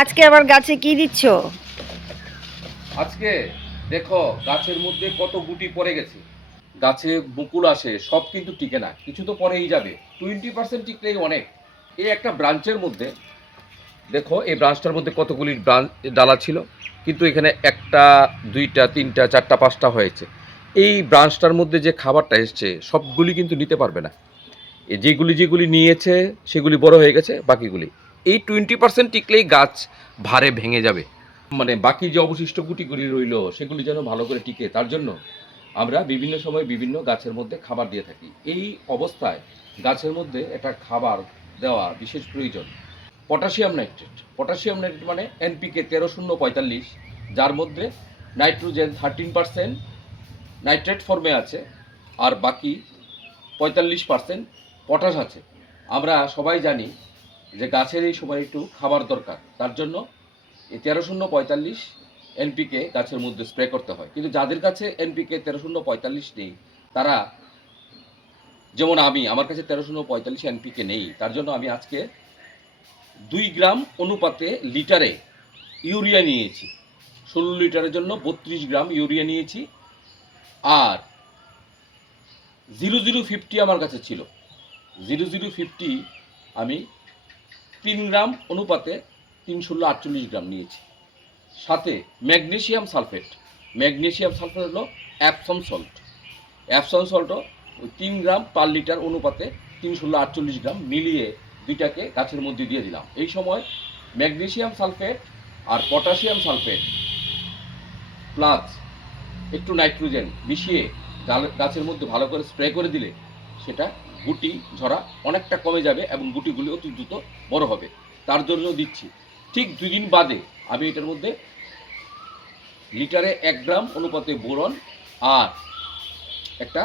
আজকে আবার গাছে কি দিচ্ছ? আজকে দেখো গাছের মধ্যে কত গুটি পড়ে গেছে। গাছে মুকুল আসে, সব কিন্তু টিকে না, কিছু তো পরেই যাবে। 20% টিকলেই অনেক। এই একটা ব্রাঞ্চের মধ্যে দেখো, এই ব্রাঞ্চটার মধ্যে কতগুলি ডালা ছিল, কিন্তু এখানে একটা, দুইটা, তিনটা, চারটা, পাঁচটা হয়েছে। এই ব্রাঞ্চটার মধ্যে যে খাবারটা এসছে সবগুলি কিন্তু নিতে পারবে না। যেগুলি যেগুলি নিয়েছে সেগুলি বড় হয়ে গেছে, বাকিগুলি এই 20% টিকলেই গাছ ভারে ভেঙে যাবে। মানে বাকি যে অবশিষ্ট গুটিগুলি রইল সেগুলি যেন ভালো করে টিকে, তার জন্য আমরা বিভিন্ন সময় বিভিন্ন গাছের মধ্যে খাবার দিয়ে থাকি। এই অবস্থায় গাছের মধ্যে একটা খাবার দেওয়া বিশেষ প্রয়োজন, পটাশিয়াম নাইট্রেট। পটাশিয়াম নাইট্রেট মানে এনপিকে 13-0-45, যার মধ্যে নাইট্রোজেন 13% নাইট্রেট ফর্মে আছে, আর বাকি 45% পটাশ আছে। আমরা সবাই জানি যে গাছের এই সময় একটু খাবার দরকার, তার জন্য এই 13-0-45 এনপিকে গাছের মধ্যে স্প্রে করতে হয়। কিন্তু যাদের কাছে এনপিকে 13-0-45 নেই, তারা, যেমন আমার কাছে 13-0-45 এনপিকে নেই, তার জন্য আমি আজকে 2 গ্রাম অনুপাতে লিটারে ইউরিয়া নিয়েছি। 16 লিটারের জন্য 32 গ্রাম ইউরিয়া নিয়েছি। আর 0050 আমার কাছে ছিল, 0050 আমি 3 গ্রাম অনুপাতে 3-16-48 গ্রাম নিয়েছি। সাথে ম্যাগনেসিয়াম সালফেট। ম্যাগনেসিয়াম সালফেট হলো অ্যাপসম সল্ট। অ্যাপসম সল্টও ওই 3 গ্রাম পার লিটার অনুপাতে 3-16-48 গ্রাম মিলিয়ে দুইটাকে গাছের মধ্যে দিয়ে দিলাম। এই সময় ম্যাগনেসিয়াম সালফেট আর পটাশিয়াম সালফেট প্লাস একটু নাইট্রোজেন মিশিয়ে গাছের মধ্যে ভালো করে স্প্রে করে দিলে সেটা গুটি ঝরা অনেকটা কমে যাবে এবং গুটিগুলি অতি দ্রুত বড় হবে। তার জন্য দিচ্ছি। ঠিক 2 দিন বাদে আমি এটার মধ্যে লিটারে 1 গ্রাম অনুপাতে বোরন আর একটা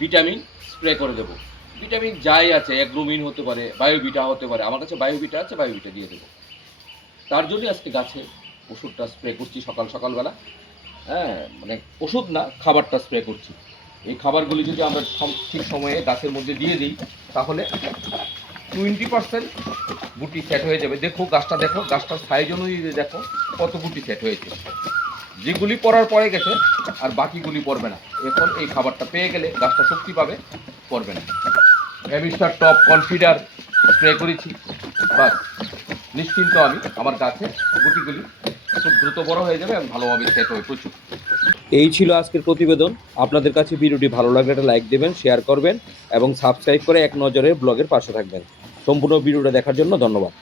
ভিটামিন স্প্রে করে দেবো। ভিটামিন যাই আছে, অ্যাগ্রোমিন হতে পারে, বায়োভিটা হতে পারে, আমার কাছে বায়োভিটা আছে, বায়োভিটা দিয়ে দেবো। তার জন্যই আজকে গাছে ওষুধটা স্প্রে করছি সকালবেলা। হ্যাঁ, মানে ওষুধ না, খাবারটা স্প্রে করছি। এই খাবারগুলি যদি আমরা ঠিক সময়ে গাছের মধ্যে দিয়ে দিই, তাহলে 20% গুটি সেট হয়ে যাবে। দেখো গাছটা, দেখো গাছটার সাইজ অনুযায়ী দেখো কত গুটি সেট হয়েছে। যেগুলি পড়ার পরে গেছে আর বাকিগুলি পড়বে না। এখন এই খাবারটা পেয়ে গেলে গাছটা শক্তি পাবে, পড়বে না। অ্যামিস্টার টপ কনফিডার স্প্রে করেছি, বাস নিশ্চিন্ত আমি। আমার গাছে গুটিগুলি খুব দ্রুত বড় হয়ে যাবে এবং ভালোভাবে সেট হবে প্রচুর। এই ছিল আজকের প্রতিবেদন। আপনাদের কাছে ভিডিওটি ভালো লাগলে একটা লাইক দেবেন, শেয়ার করবেন এবং সাবস্ক্রাইব করে এক নজরে ব্লগের পাশে থাকবেন। সম্পূর্ণ ভিডিওটা দেখার জন্য ধন্যবাদ।